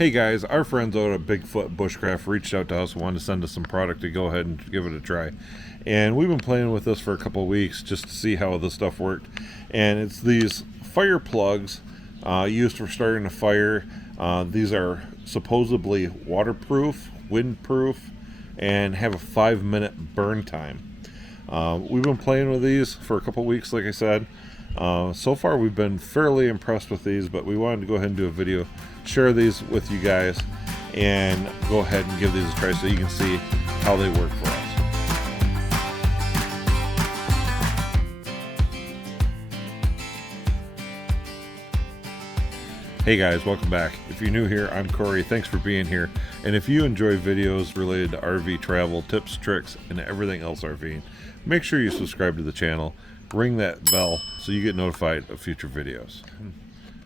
Hey guys, our friends out at Bigfoot Bushcraft reached out to us and wanted to send us some product to go ahead and give it a try. And we've been playing with this for a couple of weeks just to see how this stuff worked. And it's these fire plugs used for starting a fire. These are supposedly waterproof, windproof, and have a 5-minute burn time. We've been playing with these for a couple of weeks, like I said. So far we've been fairly impressed with these, but we wanted to go ahead and do a video, share these with you guys, and go ahead and give these a try so you can see how they work for us. Hey guys, welcome back. If you're new here, I'm Corey. Thanks for being here. And if you enjoy videos related to RV travel, tips, tricks, and everything else RVing, make sure you subscribe to the channel. Ring that bell so you get notified of future videos.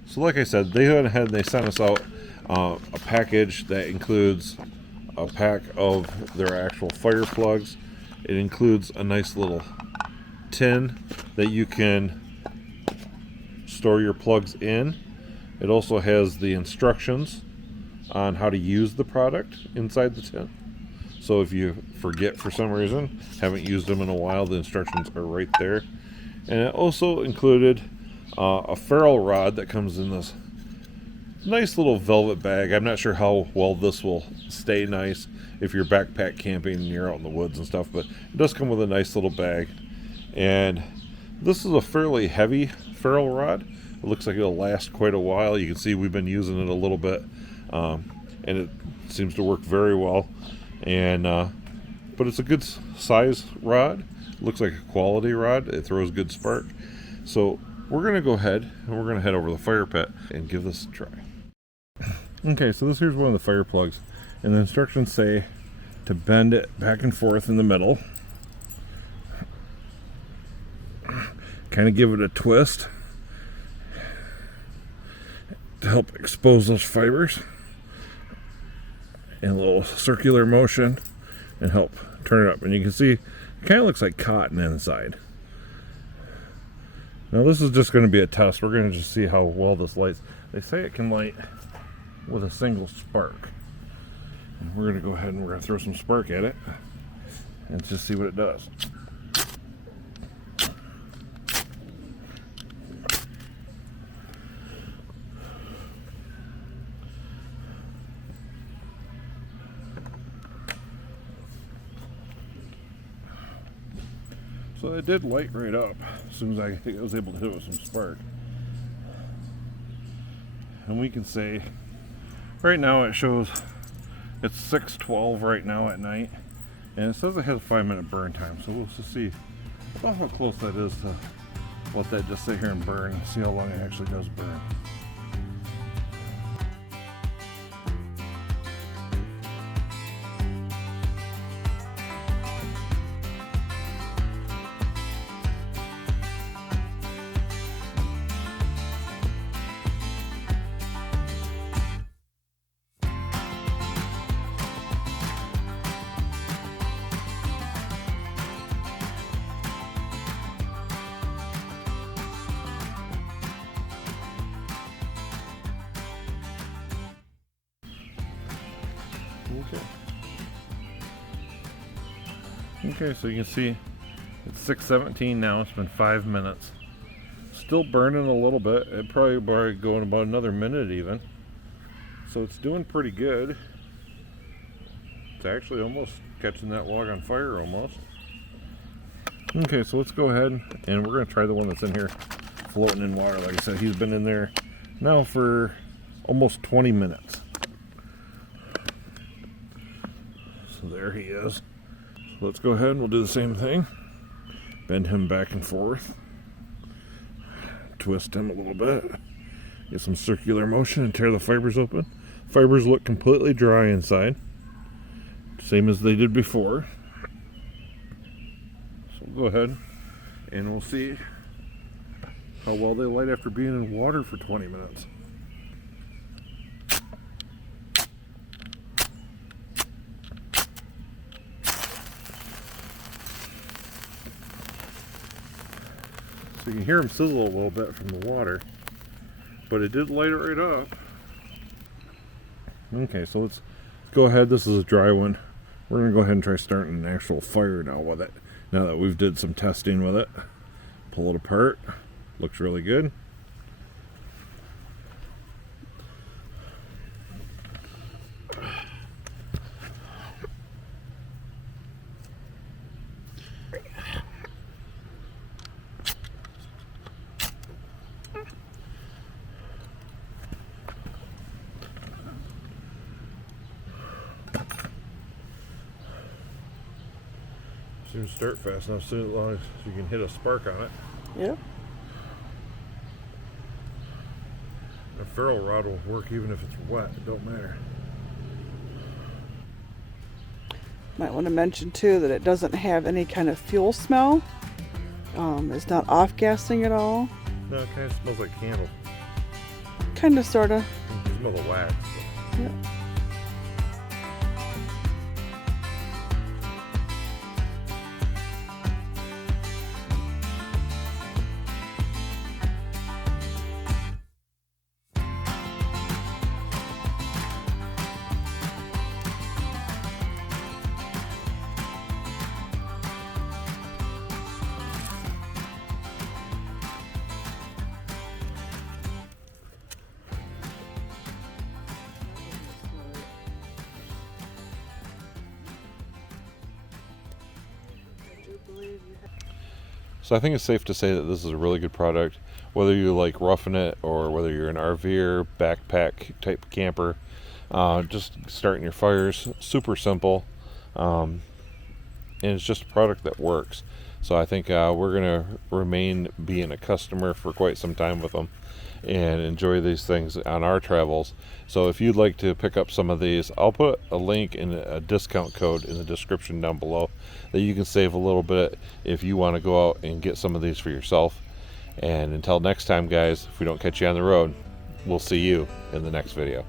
So like I said, they went ahead and they sent us out a package that includes a pack of their actual fire plugs. It includes a nice little tin that you can store your plugs in. It also has the instructions on how to use the product inside the tin. So if you forget for some reason, haven't used them in a while, the instructions are right there. And it also included a ferrule rod that comes in this nice little velvet bag. I'm not sure how well this will stay nice if you're backpack camping and you're out in the woods and stuff, but it does come with a nice little bag. And this is a fairly heavy ferrule rod. It looks like it'll last quite a while. You can see we've been using it a little bit, and it seems to work very well. And but it's a good size rod. Looks like a quality rod. It throws good spark. So we're going to go ahead and we're going to head over to the fire pit and give this a try. Okay, so this here's one of the fire plugs, and the instructions say to bend it back and forth in the middle, kind of give it a twist to help expose those fibers, and a little circular motion and help turn it up. And you can see it kind of looks like cotton inside. Now this is just going to be a test. We're going to just see how well this lights. They say it can light with a single spark. And we're going to go ahead and we're going to throw some spark at it and just see what it does. So it did light right up as soon as I was able to hit it with some spark. And we can say, right now it shows it's 6:12 right now at night. And it says it has a 5-minute burn time. So we'll just see about how close that is to let that just sit here and burn and see how long it actually does burn. Okay, so you can see it's 6:17 now. It's been 5 minutes. Still burning a little bit. It probably go in about another minute even. So it's doing pretty good. It's actually almost catching that log on fire almost. Okay, so let's go ahead and we're going to try the one that's in here floating in water. Like I said, he's been in there now for almost 20 minutes. So there he is. So let's go ahead and we'll do the same thing. Bend him back and forth. Twist him a little bit. Get some circular motion and tear the fibers open. Fibers look completely dry inside. Same as they did before. So we'll go ahead and we'll see how well they light after being in water for 20 minutes. So you can hear them sizzle a little bit from the water, but it did light it right up. Okay, so let's go ahead. This is a dry one. We're going to go ahead and try starting an actual fire now with it. Now that we've did some testing with it. Pull it apart. Looks really good. Seems to start fast enough, so as long as you can hit a spark on it. Yep. A ferro rod will work even if it's wet. It don't matter. Might want to mention too that it doesn't have any kind of fuel smell. It's not off-gassing at all. No, it kind of smells like candle. Kind of, sort of. It smells of wax. Yep. So I think it's safe to say that this is a really good product, whether you like roughing it or whether you're an RVer, backpack type camper. Just starting your fires, super simple, and it's just a product that works. So I think we're gonna remain being a customer for quite some time with them and enjoy these things on our travels. So if you'd like to pick up some of these, I'll put a link and a discount code in the description down below that you can save a little bit if you want to go out and get some of these for yourself. And until next time, guys, if we don't catch you on the road, we'll see you in the next video.